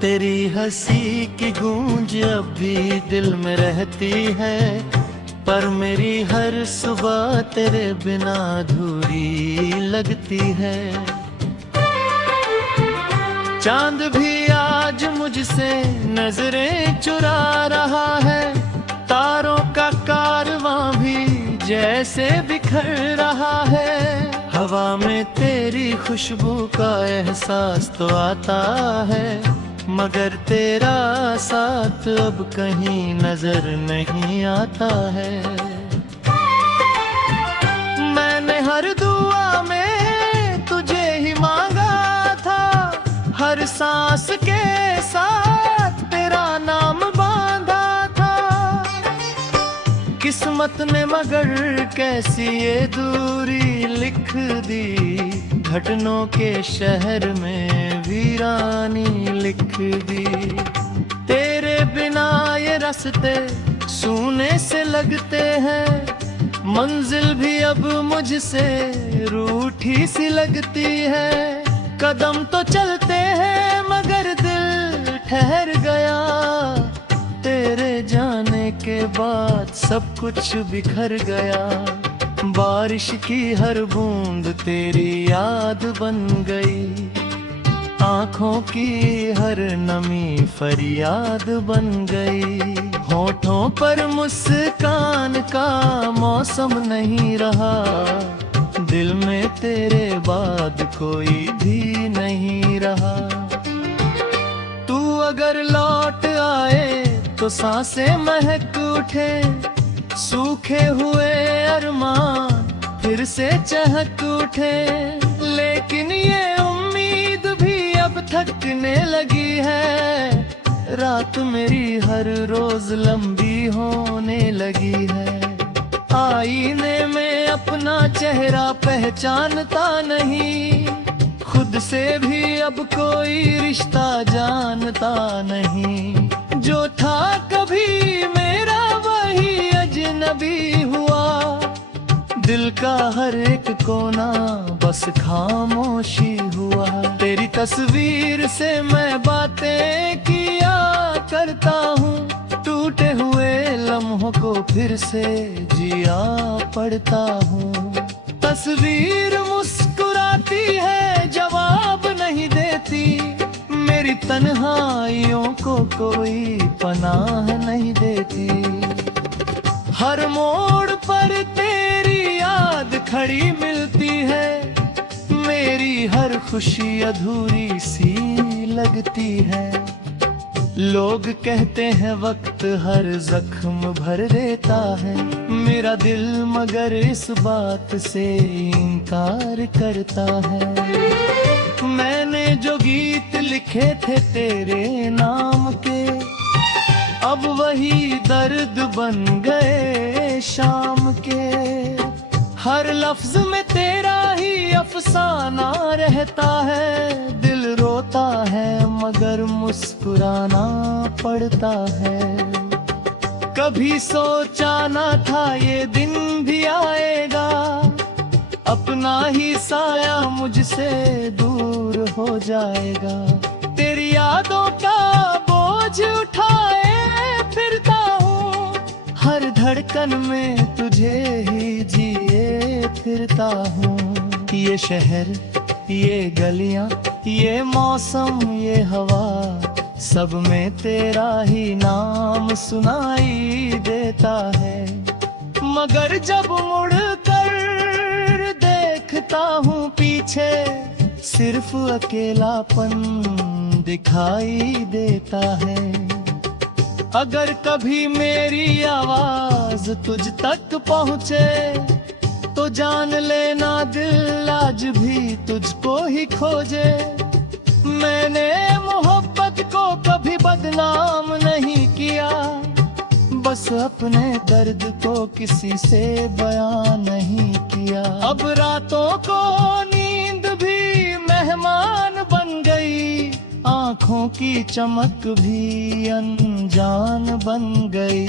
तेरी हंसी की गूंज अब भी दिल में रहती है, पर मेरी हर सुबह तेरे बिना अधूरी लगती है। चांद भी आज मुझसे नजरें चुरा रहा है, तारों का कारवां भी जैसे बिखर रहा है। हवा में तेरी खुशबू का एहसास तो आता है, मगर तेरा साथ अब कहीं नजर नहीं आता है। मैंने हर दुआ में तुझे ही मांगा था, हर सांस के साथ तेरा नाम बांधा था। किस्मत ने मगर कैसी ये दूरी लिख दी, घटनों के शहर में वीरानी लिख दी। तेरे बिना ये रास्ते सूने से लगते हैं, मंजिल भी अब मुझसे रूठी सी लगती है। कदम तो चलते हैं मगर दिल ठहर गया, तेरे जाने के बाद सब कुछ बिखर गया। बारिश की हर बूंद तेरी याद बन गई, आँखों की हर नमी फरियाद बन गई। होठों पर मुस्कान का मौसम नहीं रहा, दिल में तेरे बाद कोई भी नहीं रहा। तू अगर लौट आए तो सांसें महक उठे, सूखे हुए अरमान फिर से चहक उठे। लेकिन ये उम्मीद भी अब थकने लगी है, रात मेरी हर रोज लंबी होने लगी है। आईने में अपना चेहरा पहचानता नहीं, खुद से भी अब कोई रिश्ता जानता नहीं। जो था कभी मेरा वही अजनबी हुआ, दिल का हर एक कोना बस खामोशी हुआ। तेरी तस्वीर से मैं बातें किया करता हूँ, टूटे हुए लम्हों को फिर से जिया पड़ता हूँ। तस्वीर मुस्कुराती है जवाब नहीं देती, मेरी तन्हाइयों को कोई पनाह नहीं देती। हर मोड़ पर तेरी याद खड़ी मिलती है, मेरी हर खुशी अधूरी सी लगती है। लोग कहते हैं वक्त हर जख्म भर देता है, मेरा दिल मगर इस बात से इनकार करता है। मैंने जो गीत लिखे थे तेरे नाम के, अब वही दर्द बन गए शाम के। हर लफ्ज में तेरा ही अफसाना रहता है, दिल रोता है मगर मुस्कुराना पड़ता है। कभी सोचा ना था ये दिन भी आएगा, अपना ही साया मुझसे दूर हो जाएगा। तेरी यादों का बोझ उठाए फिरता हूँ, हर धड़कन में तुझे ही जिए फिरता हूँ। ये शहर, ये गलियां, ये मौसम, ये हवा, सब में तेरा ही नाम सुनाई देता है। मगर जब मुड़ कर देखता हूँ पीछे, सिर्फ अकेलापन दिखाई देता है। अगर कभी मेरी आवाज तुझ तक पहुँचे, तो जान लेना दिल आज भी तुझको ही खोजे। मैंने मोहब्बत को कभी बदनाम नहीं किया, बस अपने दर्द को किसी से बयां नहीं किया। अब रातों को नींद भी मेहमान बन गई, आँखों की चमक भी अनजान बन गई।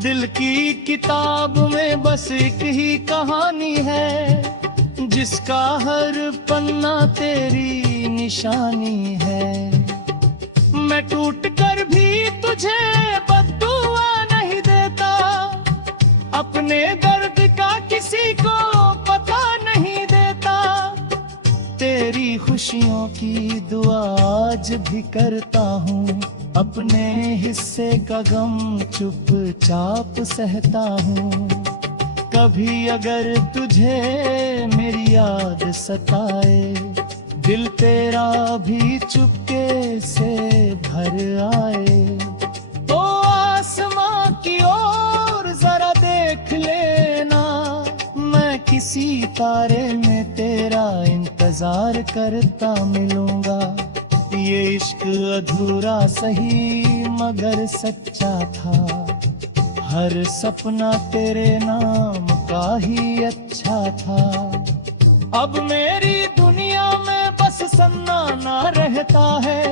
दिल की किताब में बस एक ही कहानी है, जिसका हर पन्ना तेरी निशानी है। मैं टूट कर भी तुझे बद्दुआ नहीं देता, अपने दर्द का किसी को पता नहीं देता। तेरी खुशियों की दुआ आज भी करता हूँ, अपने हिस्से का गम चुपचाप सहता हूँ। कभी अगर तुझे मेरी याद सताए, दिल तेरा भी चुपके से भर आए, तो आसमां की ओर जरा देख लेना, मैं किसी तारे में तेरा इंतजार करता मिलूंगा। ये इश्क अधूरा सही मगर सच्चा था, हर सपना तेरे नाम का ही अच्छा था। अब मेरी दुनिया में बस सन्नाटा रहता है,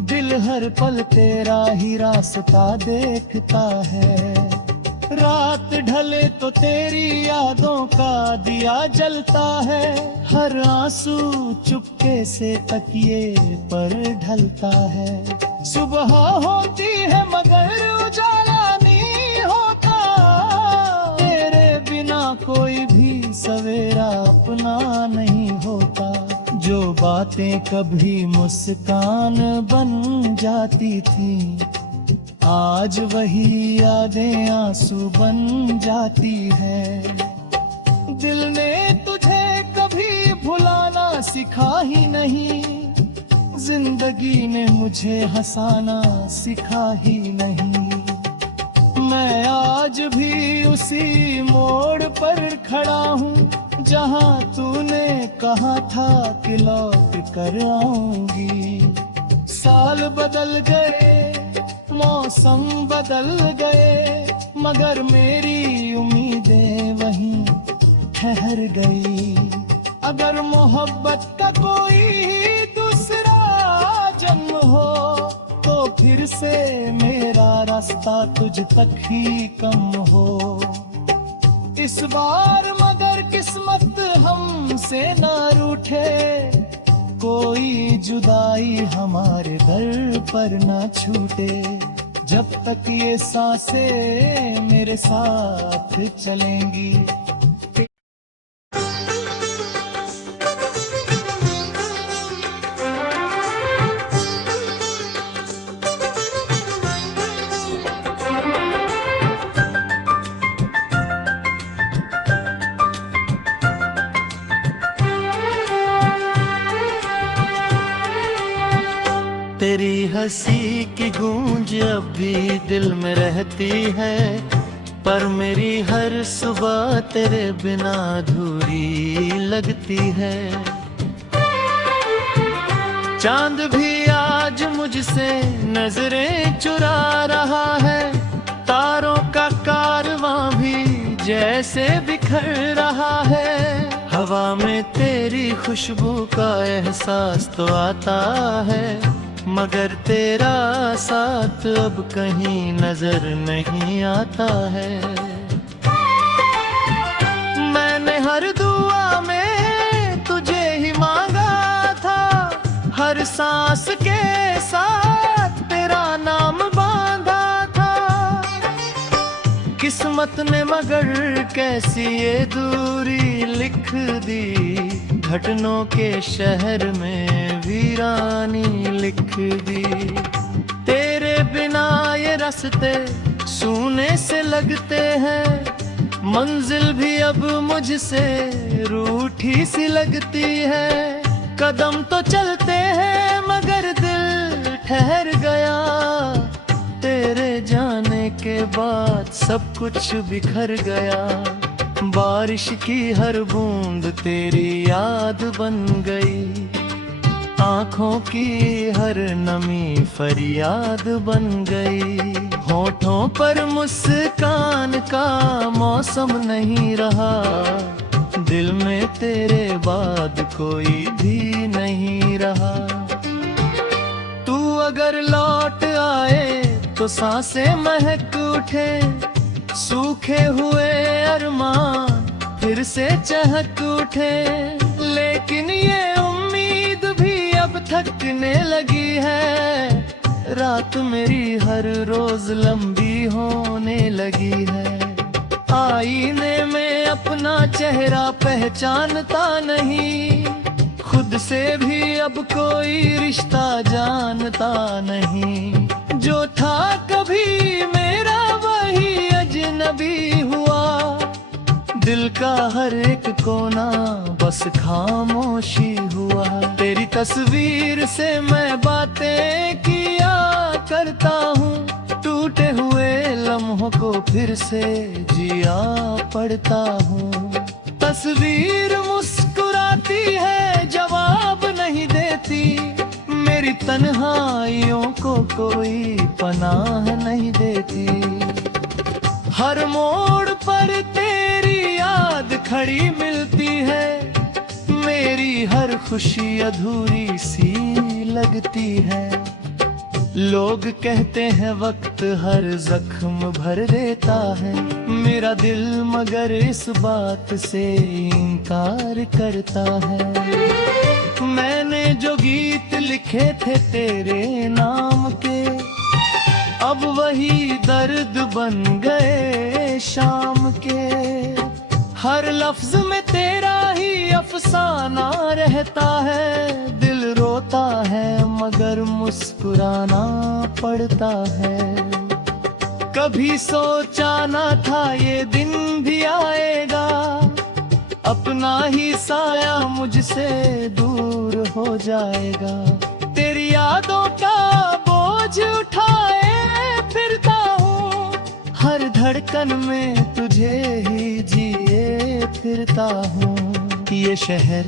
दिल हर पल तेरा ही रास्ता देखता है। रात ढले तो तेरी यादों का दिया जलता है, हर आंसू चुपके से तकिए पर ढलता है। सुबह होती है मगर उजाला नहीं होता, तेरे बिना कोई भी सवेरा अपना नहीं होता। जो बातें कभी मुस्कान बन जाती थी, आज वही यादें आंसू बन जाती है। दिल ने तुझे कभी भुलाना सिखा ही नहीं, जिंदगी ने मुझे हंसाना सिखा ही नहीं। मैं आज भी उसी मोड़ पर खड़ा हूँ, जहाँ तूने कहा था कि लौट कर आऊंगी। साल बदल गए, मौसम बदल गए, मगर मेरी उम्मीदें वहीं ठहर गई। अगर मोहब्बत का कोई दूसरा जन्म हो, तो फिर से मेरा रास्ता तुझ तक ही कम हो। इस बार मगर किस्मत हमसे ना रूठे, कोई जुदाई हमारे दर पर ना छूटे। जब तक ये सांसें मेरे साथ चलेंगी। तेरी हंसी की गूंज अब भी दिल में रहती है, पर मेरी हर सुबह तेरे बिना अधूरी लगती है। चांद भी आज मुझसे नजरें चुरा रहा है, तारों का कारवां भी जैसे बिखर रहा है। हवा में तेरी खुशबू का एहसास तो आता है, मगर तेरा साथ अब कहीं नजर नहीं आता है। मैंने हर दुआ में तुझे ही मांगा था, हर सांस के साथ तेरा नाम बांधा था। किस्मत ने मगर कैसी ये दूरी लिख दी, घटनों के शहर में वीरानी लिख दी। तेरे बिना ये रास्ते सूने से लगते हैं, मंजिल भी अब मुझसे रूठी सी लगती है। कदम तो चलते हैं मगर दिल ठहर गया, तेरे जाने के बाद सब कुछ बिखर गया। बारिश की हर बूंद तेरी याद बन गई, आँखों की हर नमी फरियाद बन गई। होठों पर मुस्कान का मौसम नहीं रहा, दिल में तेरे बाद कोई भी नहीं रहा। तू अगर लौट आए तो सांसें महक उठे, सूखे हुए अरमान फिर से चहक उठे। लेकिन ये उम्मीद भी अब थकने लगी है, रात मेरी हर रोज लंबी होने लगी है। आईने में अपना चेहरा पहचानता नहीं, खुद से भी अब कोई रिश्ता जानता नहीं। जो था कभी मेरा वही अजनबी हुआ, दिल का हर एक कोना बस खामोशी हुआ। तेरी तस्वीर से मैं बातें किया करता हूँ, टूटे हुए लम्हों को फिर से जिया पड़ता हूँ। तस्वीर मुस्कुराती है, जवाब नहीं देती, मेरी तन्हाइयों को कोई पनाह नहीं देती। हर मोड़ पर तेरी याद खड़ी मिलती है, मेरी हर खुशी अधूरी सी लगती है। लोग कहते हैं वक्त हर जख्म भर देता है, मेरा दिल मगर इस बात से इनकार करता है। मैंने जो गीत लिखे थे तेरे नाम के, अब वही दर्द बन गए शाम के। हर लफ्ज में तेरा ही अफसाना रहता है, दिल रोता है मगर मुस्कुराना पड़ता है। कभी सोचा ना था ये दिन भी आएगा, अपना ही साया मुझसे दूर हो जाएगा। तेरी यादों का बोझ उठाए फिरता हूँ, हर धड़कन में तुझे ही जिए फिरता हूँ। ये शहर,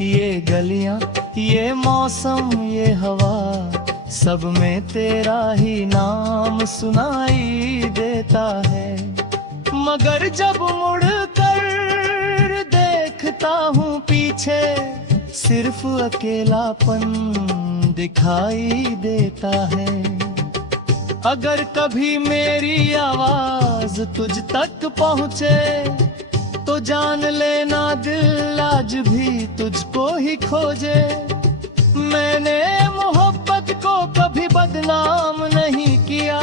ये गलियां, ये मौसम, ये हवा, सब में तेरा ही नाम सुनाई देता है। मगर जब मुड़ कर देखता हूँ पीछे, सिर्फ अकेलापन दिखाई देता है। अगर कभी मेरी आवाज तुझ तक पहुँचे, तो जान लेना दिल आज भी तुझको ही खोजे। मैंने मोहब्बत को कभी बदनाम नहीं किया,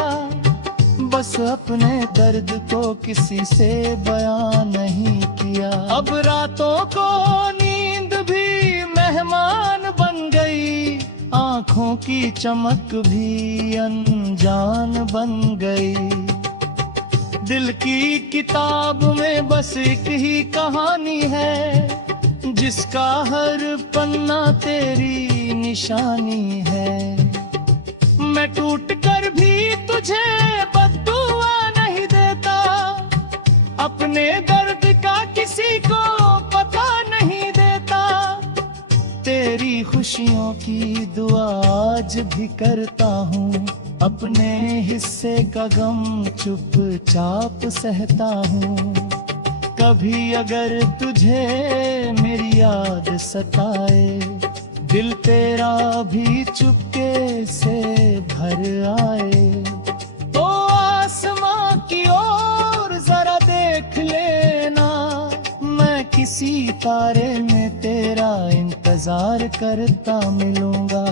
बस अपने दर्द को किसी से बयां नहीं किया। अब रातों को नींद भी मेहमान बन गई, आँखों की चमक भी अनजान बन गई। दिल की किताब में बस एक ही कहानी है, जिसका हर पन्ना तेरी निशानी है। मैं टूट कर भी तुझे बद्दुआ नहीं देता, अपने दर्द का किसी को पता नहीं देता। तेरी खुशियों की दुआ आज भी करता हूँ, अपने हिस्से का गम चुपचाप सहता हूँ। कभी अगर तुझे मेरी याद सताए, दिल तेरा भी चुपके से भर आए, तो आसमां की ओर जरा देख लेना। मैं किसी तारे में तेरा इंतजार करता मिलूंगा।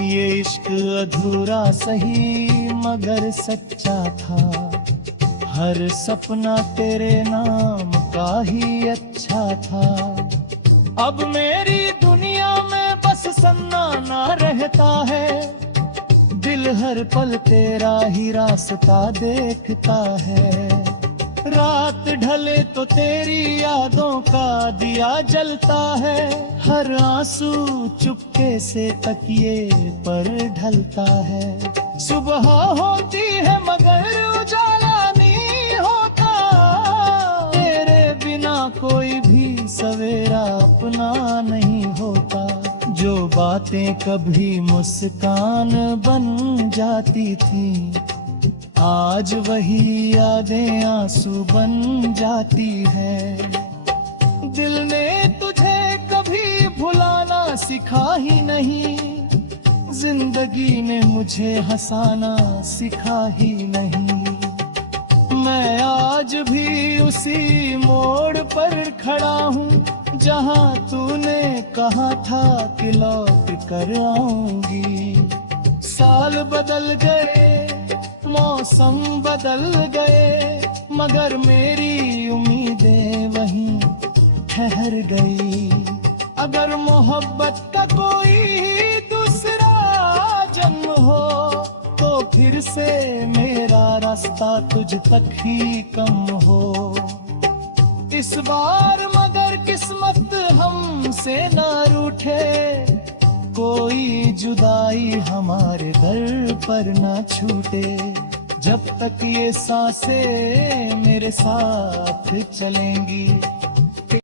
ये इश्क अधूरा सही मगर सच्चा था, हर सपना तेरे नाम का ही अच्छा था। अब मेरी दुनिया में बस सन्नाटा रहता है, दिल हर पल तेरा ही रास्ता देखता है। रात ढले तो तेरी यादों का दिया जलता है, हर आंसू चुपके से तकिए पर ढलता है। सुबह होती है मगर उजाला नहीं होता, तेरे बिना कोई भी सवेरा अपना नहीं होता। जो बातें कभी मुस्कान बन जाती थी, आज वही यादें आंसू बन जाती है। दिल ने तुझे कभी भुलाना सिखा ही नहीं, जिंदगी ने मुझे हंसाना सिखा ही नहीं। मैं आज भी उसी मोड़ पर खड़ा हूँ, जहाँ तूने कहा था कि लौट कर आऊंगी। साल बदल गए, मौसम बदल गए, मगर मेरी उम्मीदें वहीं ठहर गई। अगर मोहब्बत का कोई दूसरा जन्म हो तो फिर से मेरा रास्ता तुझ तक ही कम हो। इस बार मगर किस्मत हमसे ना रूठे, कोई जुदाई हमारे दर पर ना छूटे। जब तक ये सांसें मेरे साथ चलेंगी,